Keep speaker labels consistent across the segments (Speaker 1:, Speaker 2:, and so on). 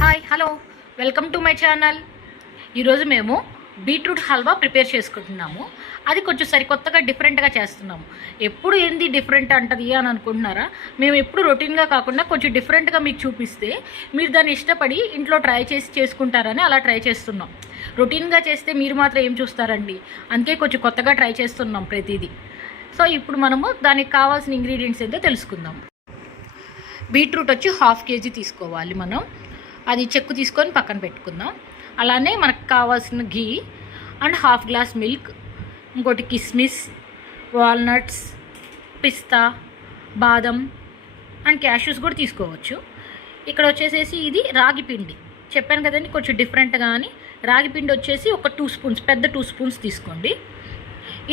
Speaker 1: Hi hello welcome to my channel ఈరోజు మేము beetroot halwa prepare చేసుకుంటున్నాము. అది కొంచెం సరికొత్తగా డిఫరెంట్గా చేస్తున్నాము. ఎప్పుడు ఏంది డిఫరెంట్ అంటది అని అనుకుంటున్నారా? మేము ఎప్పుడు రొటీన్గా కాకుండా కొంచెం డిఫరెంట్గా మీకు చూపిస్తే మీరు దాన్ని ఇష్టపడి ఇంట్లో ట్రై చేసి చేసుకుంటారని అలా ట్రై చేస్తున్నాం. రొటీన్గా చేస్తే మీరు మాత్రం ఏం చూస్తారండి? అందుకే కొంచెం కొత్తగా ట్రై చేస్తున్నాం ప్రతిదీ. సో ఇప్పుడు మనము దానికి కావాల్సిన ఇంగ్రీడియంట్స్ ఏంటో తెలుసుకుందాం. బీట్రూట్ వచ్చి హాఫ్ కేజీ తీసుకోవాలి మనం. అది చెక్కు తీసుకొని పక్కన పెట్టుకుందాం. అలానే మనకు కావాల్సిన ghee and half glass milk ఇంకోటి కిస్మిస్ వాల్నట్స్ పిస్తా బాదం అండ్ క్యాష్యూస్ కూడా తీసుకోవచ్చు. ఇక్కడ వచ్చేసేసి ఇది రాగి పిండి. చెప్పాను కదండి కొంచెం డిఫరెంట్గా అని రాగి పిండి వచ్చేసి ఒక టూ స్పూన్స్ పెద్ద టూ స్పూన్స్ తీసుకోండి.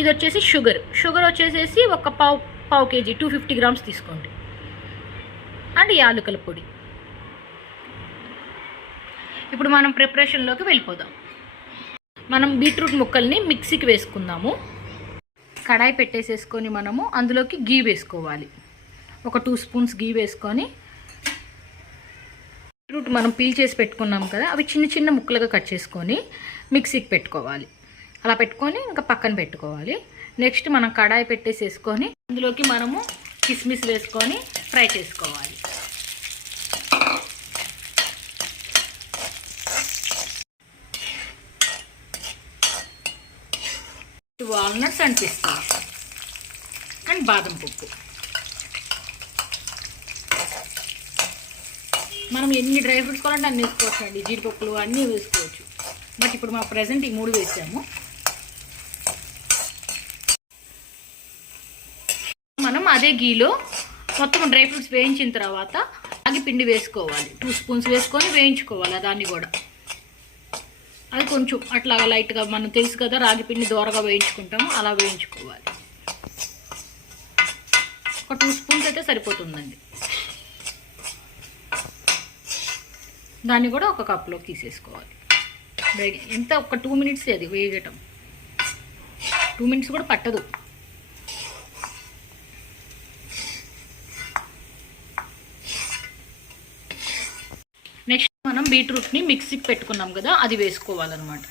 Speaker 1: ఇది వచ్చేసి షుగర్. షుగర్ వచ్చేసేసి ఒక పావు పావు కేజీ టూ ఫిఫ్టీ గ్రామ్స్ తీసుకోండి. అండ్ యాలకుల పొడి. ఇప్పుడు మనం ప్రిపరేషన్లోకి వెళ్ళిపోదాం. మనం బీట్రూట్ ముక్కల్ని మిక్సీకి వేసుకుందాము. కడాయి పెట్టేసేసుకొని మనము అందులోకి గీ వేసుకోవాలి. ఒక టూ స్పూన్స్ గీ వేసుకొని బీట్రూట్ మనం పీల్ చేసి పెట్టుకున్నాం కదా అవి చిన్న చిన్న ముక్కలుగా కట్ చేసుకొని మిక్సీకి పెట్టుకోవాలి. అలా పెట్టుకొని ఇంకా పక్కన పెట్టుకోవాలి. నెక్స్ట్ మనం కడాయి పెట్టేసేసుకొని అందులోకి మనము కిస్మిస్ వేసుకొని ఫ్రై చేసుకోవాలి. వాల్నట్స్ అండ్ పిస్తా అండ్ బాదం పప్పు. మనం ఎన్ని డ్రై ఫ్రూట్స్ కావాలంటే అన్ని వేసుకోవచ్చు అండి జీడిపప్పులు అన్నీ వేసుకోవచ్చు. బట్ ఇప్పుడు మా ప్రజెంట్ ఈ మూడు వేసాము. మనం అదే గీలో మొత్తం డ్రై ఫ్రూట్స్ వేయించిన తర్వాత అలాగే పిండి వేసుకోవాలి. టూ స్పూన్స్ వేసుకొని వేయించుకోవాలి దాన్ని కూడా. అది కొంచెం అట్లా లైట్గా మనం తెలుసు కదా రాగి పిండి దోరగా వేయించుకుంటాము అలా వేయించుకోవాలి. ఒక టూ స్పూన్స్ అయితే సరిపోతుందండి. దాన్ని కూడా ఒక కప్లో తీసేసుకోవాలి. ఎంత? ఒక టూ మినిట్స్ అది వేయటం. టూ మినిట్స్ కూడా పట్టదు నెక్స్ట్ మనం బీట్రూట్ని మిక్సీకి పెట్టుకున్నాం కదా అది వేసుకోవాలన్నమాట.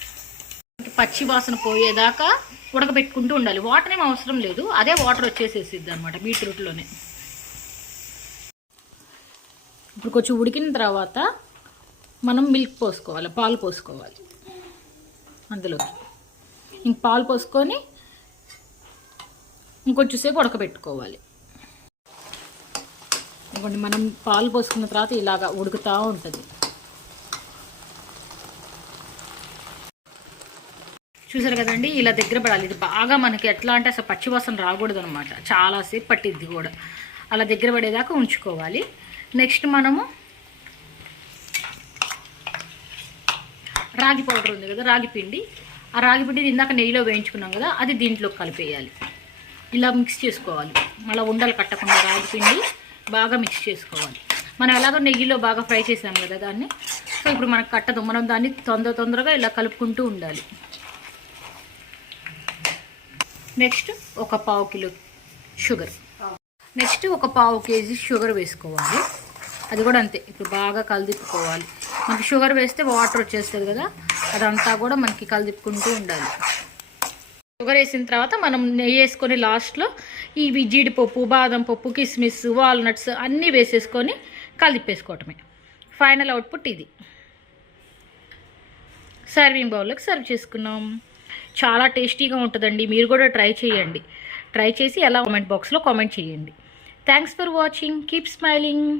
Speaker 1: పచ్చి వాసన పోయేదాకా ఉడకబెట్టుకుంటూ ఉండాలి. వాటర్ ఏం అవసరం లేదు. అదే వాటర్ వచ్చేసేసిద్ది అనమాట బీట్రూట్లోనే. ఇప్పుడు కొంచెం ఉడికిన తర్వాత మనం మిల్క్ పోసుకోవాలి పాలు పోసుకోవాలి. అందులోకి. ఇంక పాలు పోసుకొని ఇంకొంచెంసేపు ఉడకబెట్టుకోవాలి. ఇంకోండి మనం పాలు పోసుకున్న తర్వాత ఇలాగా ఉడుకుతూ ఉంటుంది. చూసారు కదండి? ఇలా దగ్గర పడాలి. ఇది బాగా మనకి ఎట్లా అంటే అసలు పచ్చివాసన రాకూడదు అనమాట చాలాసేపు పట్టిద్ది కూడా. అలా దగ్గర పడేదాకా ఉంచుకోవాలి. నెక్స్ట్ మనము రాగి పౌడర్ ఉంది కదా రాగి పిండి. ఆ రాగి పిండి ఇందాక నెయ్యిలో వేయించుకున్నాం కదా అది దీంట్లో కలిపేయాలి. ఇలా మిక్స్ చేసుకోవాలి. మళ్ళీ ఉండలు కట్టకుండా రాగి పిండి బాగా మిక్స్ చేసుకోవాలి. మనం ఎలాగో నెయ్యిలో బాగా ఫ్రై చేసాం కదా దాన్ని. సో ఇప్పుడు మనకు కట్టదు. మనం దాన్ని తొందర తొందరగా ఇలా కలుపుకుంటూ ఉండాలి. నెక్స్ట్ ఒక పావు కిలో షుగర్. నెక్స్ట్ ఒక పావు కేజీ షుగర్ వేసుకోవాలి. అది కూడా అంతే ఇప్పుడు బాగా కలిదిప్పుకోవాలి. మనకి షుగర్ వేస్తే వాటర్ వచ్చేస్తుంది కదా అదంతా కూడా మనకి కలిదిప్పుకుంటూ ఉండాలి. షుగర్ వేసిన తర్వాత మనం నెయ్యి వేసుకొని లాస్ట్లో ఇవి జీడిపప్పు బాదం పప్పు కిస్మిస్ వాల్నట్స్ అన్నీ వేసేసుకొని కలిపేసుకోవటమే. ఫైనల్ అవుట్పుట్ ఇది. సర్వింగ్ బౌల్లోకి సర్వ్ చేసుకున్నాం. చాలా టేస్టీగా ఉంటుందండి. మీరు కూడా ట్రై చేయండి. ట్రై చేసి ఎలా కామెంట్ బాక్స్లో కామెంట్ చేయండి. Thanks for watching. Keep smiling.